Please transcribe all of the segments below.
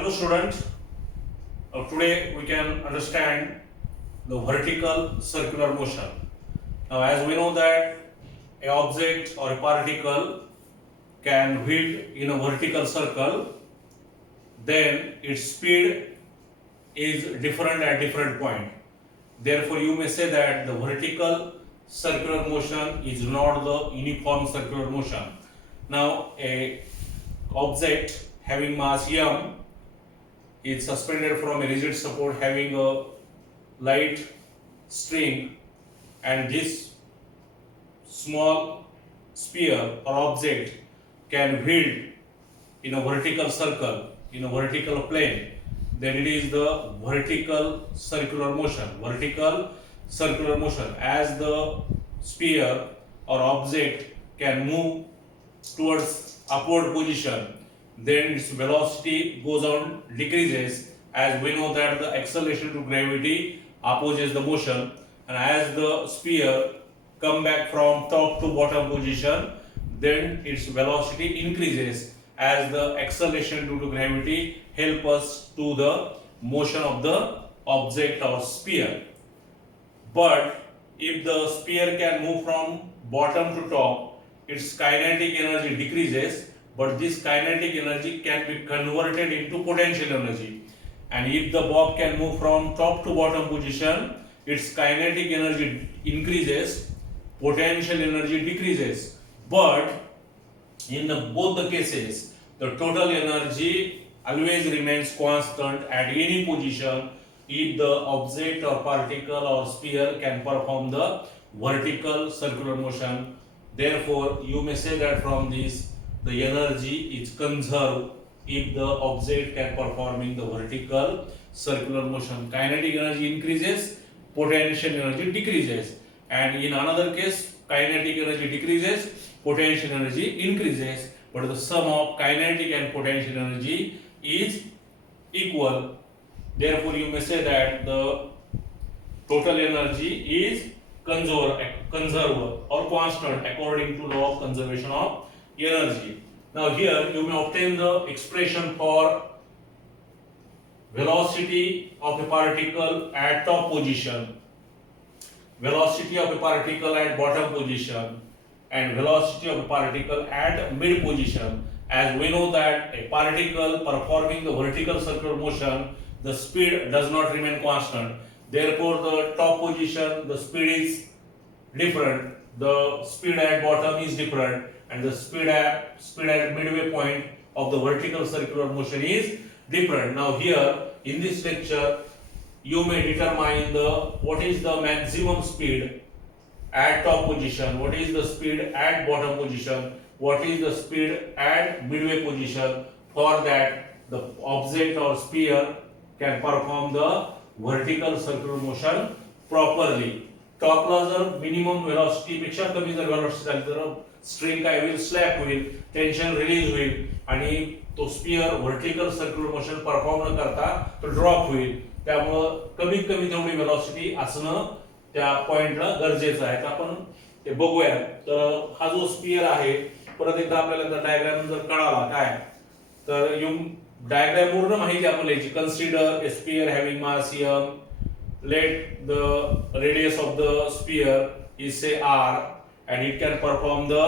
Hello students, today we can understand the vertical circular motion. Now as we know that a object or a particle can wheel in a vertical circle, then its speed is different at different point. Therefore you may say that the vertical circular motion is not the uniform circular motion. Now a object having mass m is suspended from a rigid support having a light string, and this small sphere or object can wheel in a vertical circle, in a vertical plane, then it is the vertical circular motion. Vertical circular motion, as the sphere or object can move towards upward position, then its velocity goes on decreases, as we know that the acceleration to gravity opposes the motion, and as the sphere come back from top to bottom position, then its velocity increases, as the acceleration due to gravity help us to the motion of the object or sphere. But if the sphere can move from bottom to top, its kinetic energy decreases, but this kinetic energy can be converted into potential energy. And if the bob can move from top to bottom position, its kinetic energy increases, potential energy decreases. But in both the cases, the total energy always remains constant at any position if the object or particle or sphere can perform the vertical circular motion. Therefore, you may say that from this the energy is conserved if the object can performing the vertical circular motion. Kinetic energy increases, potential energy decreases, and in another case kinetic energy decreases, potential energy increases, but the sum of kinetic and potential energy is equal. Therefore you may say that the total energy is conserved or constant according to law of conservation of energy. Now here you may obtain the expression for velocity of a particle at top position, velocity of a particle at bottom position, and velocity of a particle at mid position. As we know that a particle performing the vertical circular motion, the speed does not remain constant. Therefore the top position, the speed is different, the speed at bottom is different, and the speed at midway point of the vertical circular motion is different. Now here in this lecture you may determine what is the maximum speed at top position, what is the speed at bottom position, what is the speed at midway position. For that the object or sphere can perform the vertical circular motion properly. टॉपला जर minimum velocity पेक्षा कमी जर velocity झाली तर string काय होईल, slap होईल, tension release होईल आणि तो sphere vertical circular motion perform न करता तो ड्रॉप होईल. त्यामुळे कमीत कमी तेवढी वेलोसिटी असणं त्या पॉइंटला गरजेचं आहे. तर आपण ते बघूया. तर हा जो स्पियर आहे, परत एकदा आपल्याला डायग्राम जर कळाला काय, तर डायग्राम पूर्ण माहिती आपण लिहायची. Consider a sphere having mass m, let the radius of the sphere is say r, and it can perform the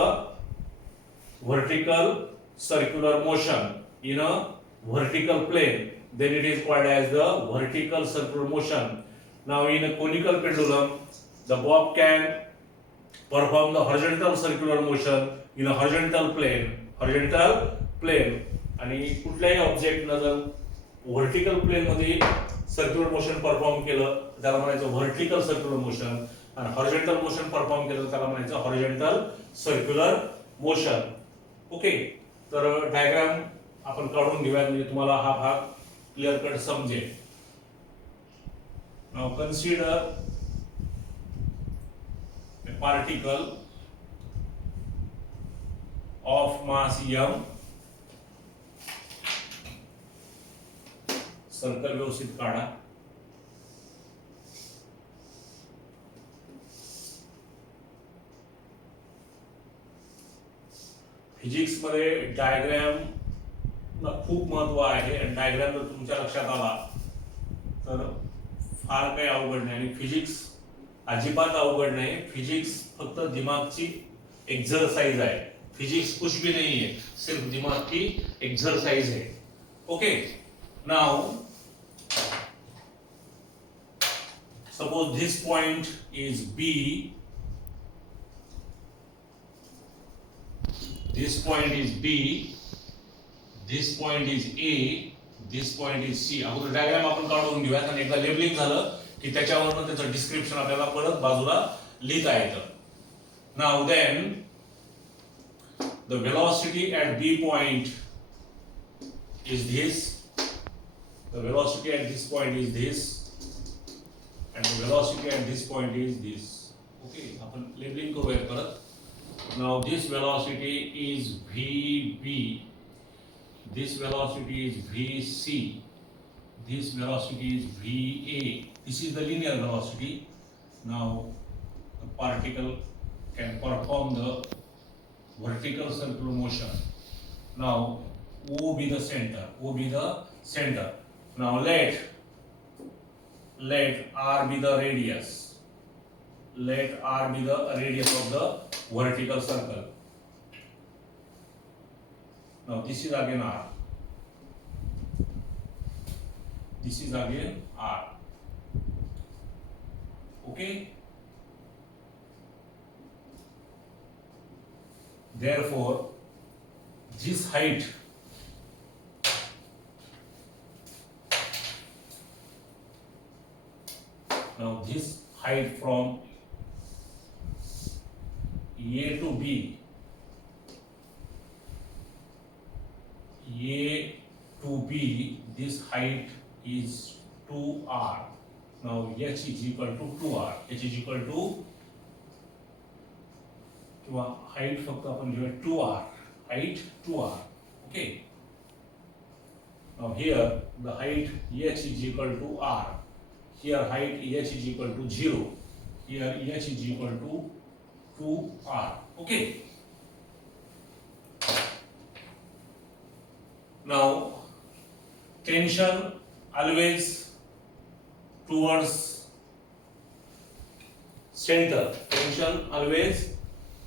vertical circular motion in a vertical plane, then it is called as the vertical circular motion. Now in a conical pendulum the bob can perform the horizontal circular motion in a horizontal plane, आणि कुठल्याही ऑब्जेक्टला जर vertical plane मध्ये circular motion perform केलं त्याला म्हणायचं vertical circular motion, आणि horizontal motion perform केलं त्याला म्हणायचं हॉरिझॉन्टल सर्क्युलर मोशन. ओके, तर डायग्राम आपण काढून घेऊया म्हणजे तुम्हाला हा भाग क्लिअर कट समजेल. Now consider a particle of mass m, circle व्यवस्थित काढा. फिजिक्स मध्ये डायग्राम खूप महत्व आहे आणि डायग्राम जर तुमच्या लक्षात आला तर फार काही अवघड नाही आणि फिजिक्स अजिबात अवघड नाही. फिजिक्स फक्त दिमागची एक्सरसाइज आहे. फिजिक्स कुछ भी नहीं है, सिर्फ दिमाग की एक्सरसाइज है. Okay, now suppose this point is B, this point is B, this point is A, this point is C. अगोदर डायग्राम आपण काढून घेऊया आणि एकदा लेबलिंग झालं की त्याच्यावरून त्याचं डिस्क्रिप्शन आपल्याला परत बाजूला लिहिता येतं. Now then the velocity at B point is this, the velocity at this point is this, and the velocity at this point is this. Okay, आपण labeling करूया परत. Now this velocity is VB, this velocity is VC, this velocity is VA. This is the linear velocity. Now the particle can perform the vertical circular motion. Now O be the center, O be the center. Now let R be the radius. Let R be the radius of the vertical circle. Now this is again R. This is again R. Okay. Therefore, this height now this height from A to B, this height is 2R. Now h is equal to 2R. h is equal to किंवा height फक्त आपण घेऊया 2R. height 2R. Okay. Now here the height h is equal to R. Here height h is equal to 0. Here h is equal to 2R. Okay. Now tension always towards center. Tension always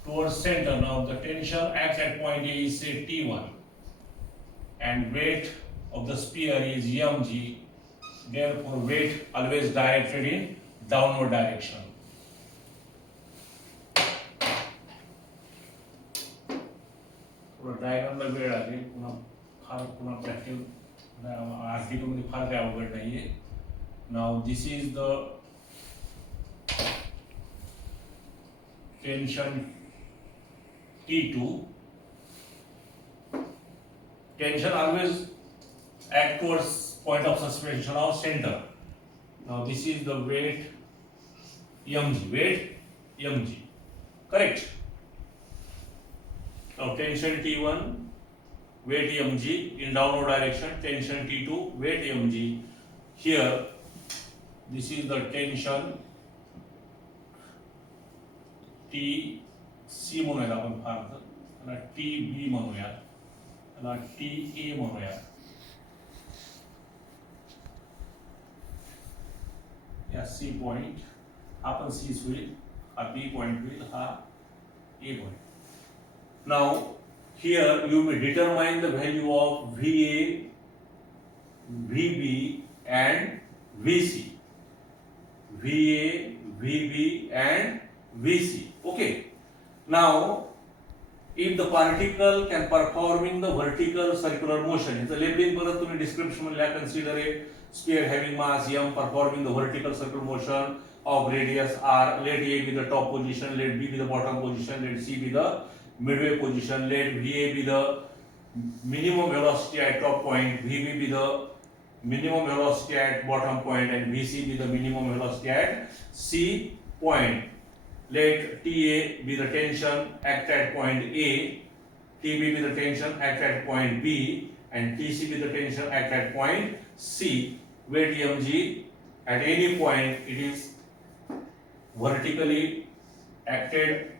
towards center. Now the tension acts at point A is say T1 and weight of the sphere is mg. Therefore weight always directed in downward direction. Diagram ला वेळ लागेल, पुन्हा practice article मध्ये फार काही अवघड नाहीये. Now this is the tension T2. Tension always act towards point of suspension of center. Now this is the weight mg. Weight mg. Correct. Now tension T1, weight mg in downward direction. Tension T2, weight mg. Here, this is the tension TC म्हणूया आपण फार त्याला TB म्हणूया, त्याला TA म्हणूया. या C point आपण C होईल, हा B पॉइंट होईल, हा A point. Now here you may determine the value of VA, VB and VC. VA, VB and VC. Okay. Now if the particle can performing the vertical circular motion, it's a labeling परत तुम्ही description मध्ये consider a sphere having mass m performing the vertical circular motion of radius r. Let A be the top position, let B be the bottom position, let C be the midway position, let VA be the minimum velocity at top point, VB be the minimum velocity at bottom point, and VC be the minimum velocity at C point. Let TA be the tension act at point A, TB be the tension act at point B, and TC be the tension act at point C. Weight mg at any point it is vertically acted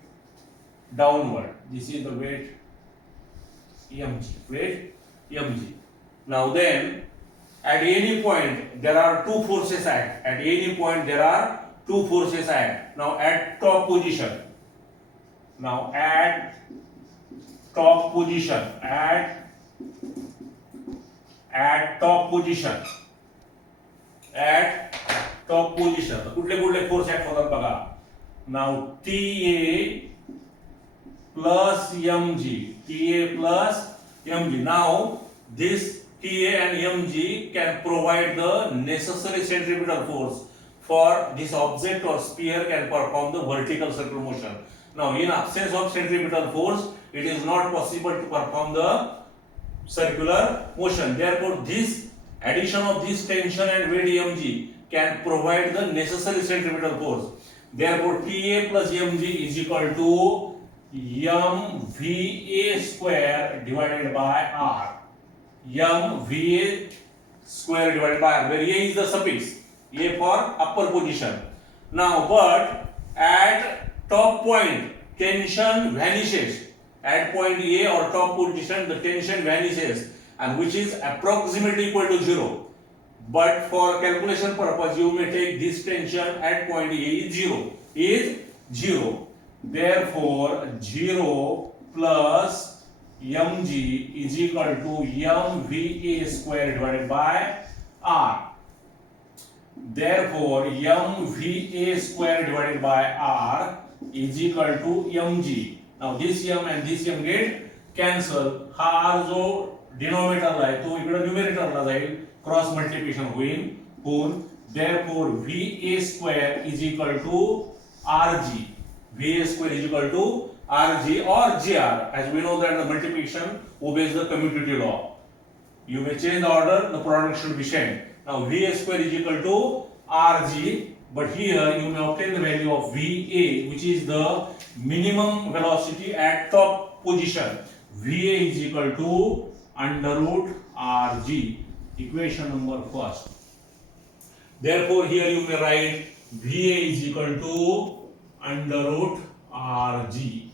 downward. This is the weight mg. Weight mg. Now then, at any point there are two forces act. At any point there are two forces act. Now at top position. Now at top position. At top position. At top position. कुठले कुठले force act होतात बघा. Now TA plus mg. TA plus mg. Now this TA and mg can provide the necessary centripetal force for this object or sphere can perform the vertical circular motion. Now in absence of centripetal force, it is not possible to perform the circular motion. Therefore, this addition of this tension and weight mg can provide the necessary centripetal force. Therefore, TA plus mg is equal to mva square divided by r. mva square divided by r, where a is the suffix, a for upper position. Now, but at top point, tension vanishes. At point A or top position, the tension vanishes, and which is approximately equal to 0. But for calculation purpose, you may take this tension at point A is 0. Therefore, 0 plus mg is equal to mva square divided by r. Therefore, mva square divided by r is equal to mg. Now this m and this m get cancel. हा r जो डिनोमिनेटरला आहे तो इकडे न्यूमरेटरला जाईल, cross multiplication होऊन. Therefore, va square is equal to rg. va square is equal to rg or gr, as we know that the multiplication obeys the commutative law. You may change the order, the product should be same. Now va square is equal to rg, but here you may obtain the value of va, which is the minimum velocity at top position. va is equal to under root rg, equation number first. Therefore, here you may write va is equal to under root rg.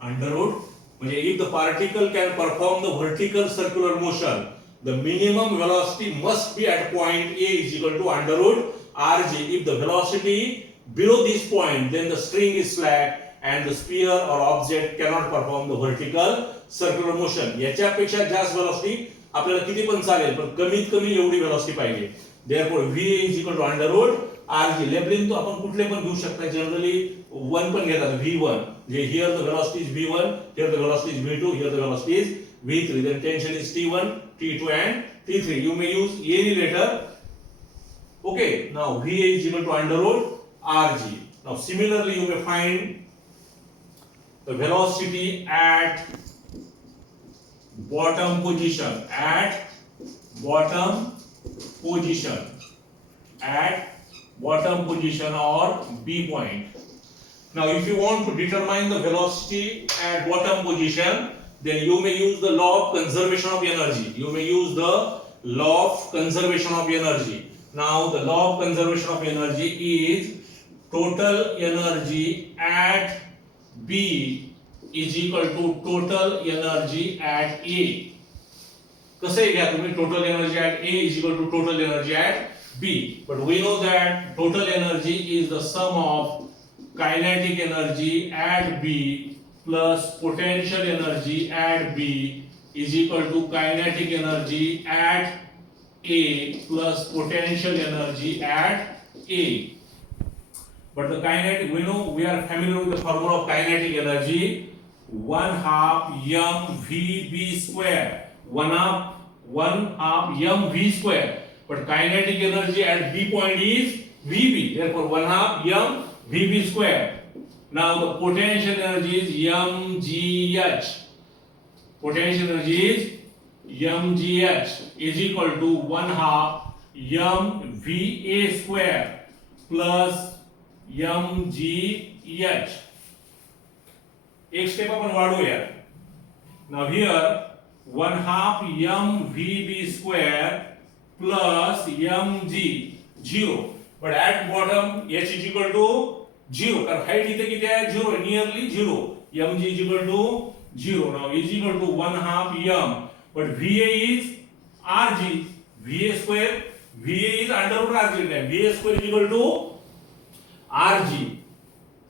Under root, if the particle can perform the vertical circular motion, the minimum velocity must be at point A is equal to under root rg. If the velocity below this point, then the string is slack and the sphere or object cannot perform the vertical circular motion. याच्यापेक्षा जास्त velocity आपल्याला किती पण चालेल, पण कमीत कमी एवढी velocity पाहिजे. Therefore, va is equal to under root rg. Labelling तो आपण कुठले पण घेऊ शकता. जनरली 1 पण घेतात, v1. J here the velocity is v1, here the velocity is v2, here the velocity is v3. Then tension is t1, t2 and t3. You may use any letter. Okay, now va is equal to under root rg. Now similarly, you may find the velocity at bottom position. At bottom position or B point. Now if you want to determine the velocity at bottom position, then you may use the law of conservation of energy. Now the law of conservation of energy is total energy at B is equal to total energy at A. कसं घ्या तुम्ही, total energy at A is equal to total energy at B. But we know that total energy is the sum of kinetic energy at B plus potential energy at B is equal to kinetic energy at A plus potential energy at A. But the kinetic, we know, we are familiar with the formula of kinetic energy, 1/2 mvb square. 1/2 mv square. But kinetic energy at B point is Vb. Therefore, 1/2 mvb square. Now the potential energy is mgh. Potential energy is mgh is equal to 1/2 mva square plus mgh. एक step आपण वाढवूया. Now here 1/2 mvb square plus mg 0. But at bottom h is equal to 0. कारण height इथे किती आहे? 0, nearly 0. mg is equal to 0. Now is equal to 1/2 m. But va is RG. VA square, VA is under root RG. VA square is equal to RG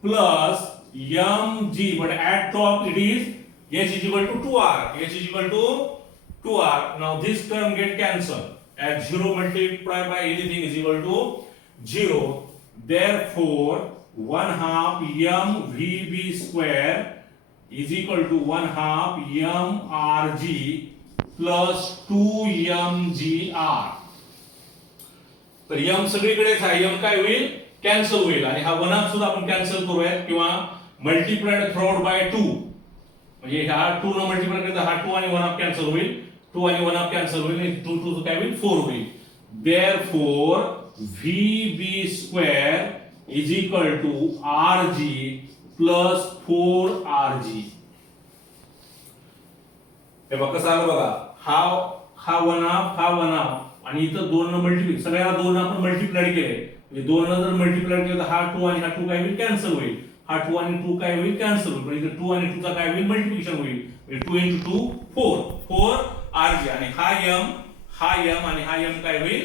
plus mg, but at top it is h is equal to 2r. H is equal to 2r. Now this term get cancelled. At 0 multiplied by anything is equal to 0. Therefore 1/2 mvb square is equal to 1/2 mrg plus 2mgr. तर m सगळीकडेच आहे. m काय होईल? Cancel होईल. आणि हा 1/2 सुद्धा आपण कॅन्सल करूयात किंवा मल्टिप्लाइड थ्रूआउट बाय 2. म्हणजे हा 2 न मल्टिप्लाय केला तर हा 2 आणि 1/2 कॅन्सल होईल. 2 आणि 1/2 कॅन्सल होईल आणि 2 2 काय होईल? 4 होईल. Therefore VB square is equal to RG plus 4RG. हे बघा कसं आलं बघा. हा 1/2 आणि इथं 2 न मल्टिप्लाय, सगळ्याला 2 आपण मल्टिप्लाय केले. म्हणजे 2 न जर मल्टिप्लाय केलं तर हा 2 आणि हा 2 काय होईल? कॅन्सल होईल. हा 2 आणि 2 काय होईल? कॅन्सल होईल. म्हणजे 2 आणि 2 चा काय होईल? मल्टिप्लिकेशन होईल. म्हणजे 2 into 2 4 RG. आणि हा m आणि हा m काय होईल?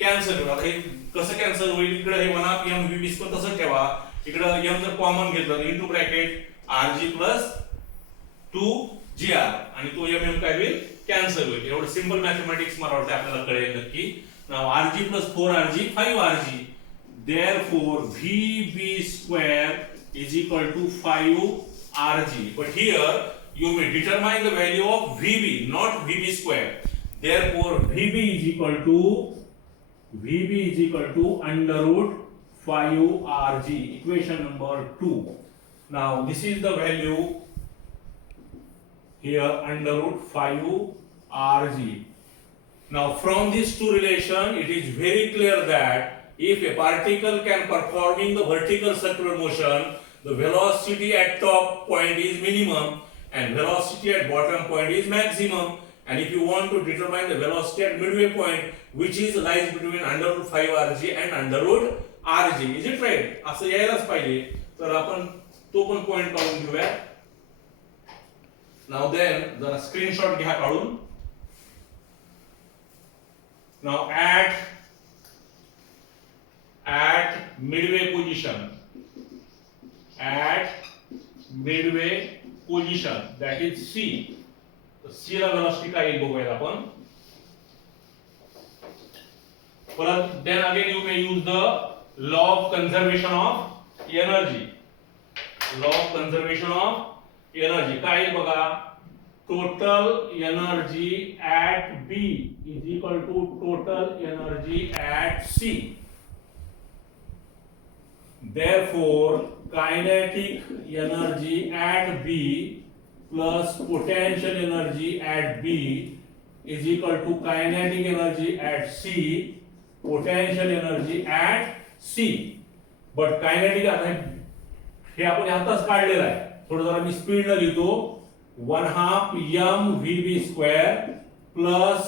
कॅन्सल होईल. आता हे कसं कॅन्सल होईल? इकडे हे 1/2 mvb स्क्वेअर तसंच ठेवा. इकडे m जर कॉमन घेतलं तर into bracket RG plus 2gr आणि तो m काय होईल? कॅन्सल होईल. एवढं सिंपल मॅथमेटिक्स मला वाटतं आपल्याला कळेल नक्की. Now RG plus 4RG 5RG. Therefore VB square is equal to 5RG. But here you may determine the value of VB, not VB square. Therefore VB is equal to under root 5RG. Equation number 2. Now this is the value here, under root 5RG. Now from these two relation it is very clear that if a particle can performing the vertical circular motion, the velocity at top point is minimum and velocity at bottom point is maximum. And if you want to determine the velocity at midway point, which is lies between under root 5RG and under root RG, is it right? असं यायलाच पाहिजे. तर आपण तो पण point काढून घेऊया. Now then जरा स्क्रीनशॉट घ्या काढून. Now at midway position, that is C. तर C ला velocity काय येईल बघूयात आपण. But then again you may use the law of conservation of energy. Law of conservation of energy काय येईल बघा. Total energy at B is equal to total energy at C. Therefore kinetic energy at B plus potential energy at B is equal to kinetic energy at C, potential energy at C. But kinetic आता हे आपण आताच काढलेलं आहे. थोडं जरा मी speed न लिहितो. 1/2 mvb square plus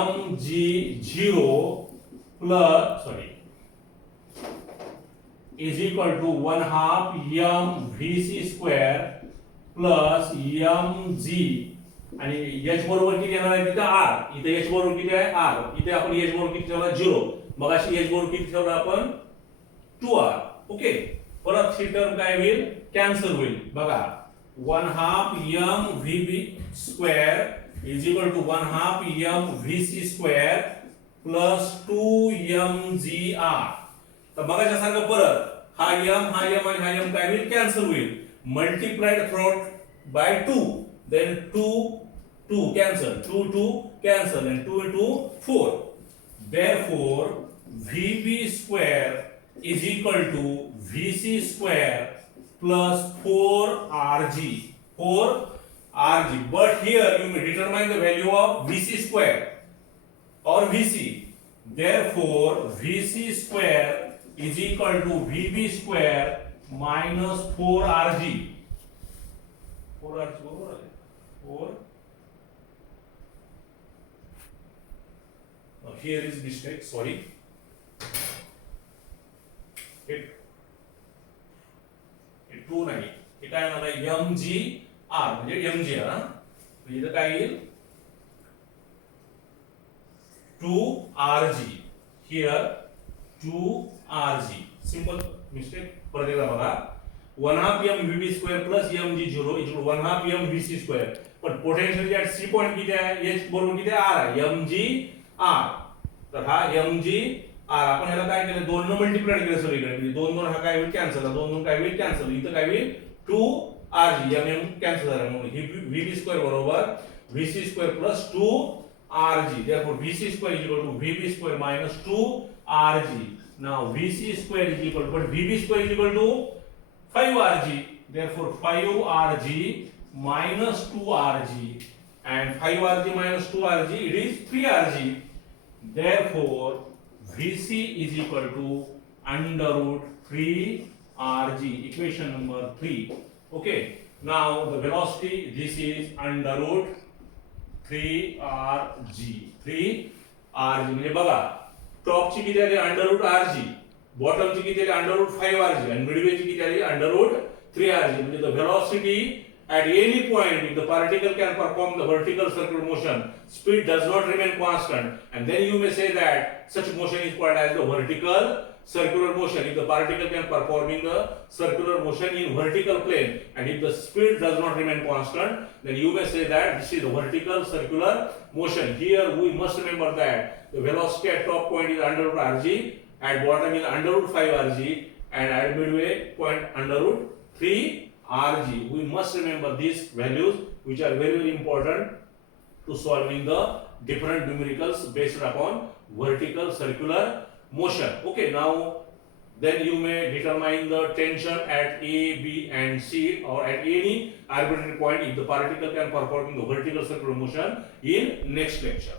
mg0 plus is equal to 1/2 mvc square plus mg. आणि h बरोबर किती येणार आहे तिथे r. इथे h बरोबर किती आहे? r. इथे आपण h बरोबर किती ठेवला? 0. मग अशी h बरोबर किती ठेवला आपण? 2r. ओके. परत ही टर्म काय होईल? कॅन्सल होईल. बघा 1/2 mvb square is equal to 1/2 mvc square plus 2mgr. तर बघायच्या सारखं परत हा m आणि हा m काय होईल? कॅन्सल होईल. Multiplied throughout by 2. then 2 cancel, 2 cancel and 2 into 4. Therefore VB square is equal to VC square plus 4RG. But here you may determine the value of VC square or VC. Therefore VC square is equal to VB square minus 4RG. 4RG बरोबर आहे. 4. Now here is mistake, sorry. It 2 नाही. हे काय होणार आहे? mgr. Are म्हणजे mg हा म्हणजे इथं काय येईल 2rg here 2rg simple mistake परत एकदा बघा 1/2 mvb square plus mg0 equal 1/2 mvc square पण पोटेन्शियल at c पॉइंट किती आहे h बरोबर किती आहे r आहे mg r तर हा mg r आपण ह्याला काय केलं 2 ने मल्टिप्लाय केलं सगळीकडे म्हणजे 2 2 हा काय होईल कॅन्सल 2 2 काय होईल कॅन्सल इथं काय होईल 2rg mm कॅन्सल झाला म्हणून ही vb स्क्वेअर बरोबर vc square plus 2rg therefore vc square is equal to vb square minus 2rg now vc square is equal to but vb square is equal to 5rg therefore 5rg minus 2rg and 5rg minus 2rg it is 3rg therefore vc is equal to under root 3rg equation number 3 okay now the velocity this is under root 3rg 3rg म्हणजे बघा टॉपची किती आली under root rg बॉटमची किती आली under root 5rg आणि मिडवेची किती आली under root 3rg म्हणजे the velocity at any point if the particle can perform the vertical circular motion speed does not remain constant and then you may say that such motion is called as the vertical circular motion if the particle can perform in the circular motion in vertical plane and if the speed does not remain constant then you may say that this is the vertical circular motion here we must remember that the velocity at top point is under root rg at bottom is under root 5rg and at midway point under root 3rg we must remember these values which are very very important to solving the different numericals based upon vertical circular motion okay now then you may determine the tension at a b and c or at any arbitrary point if the particle can perform the vertical circular motion in next lecture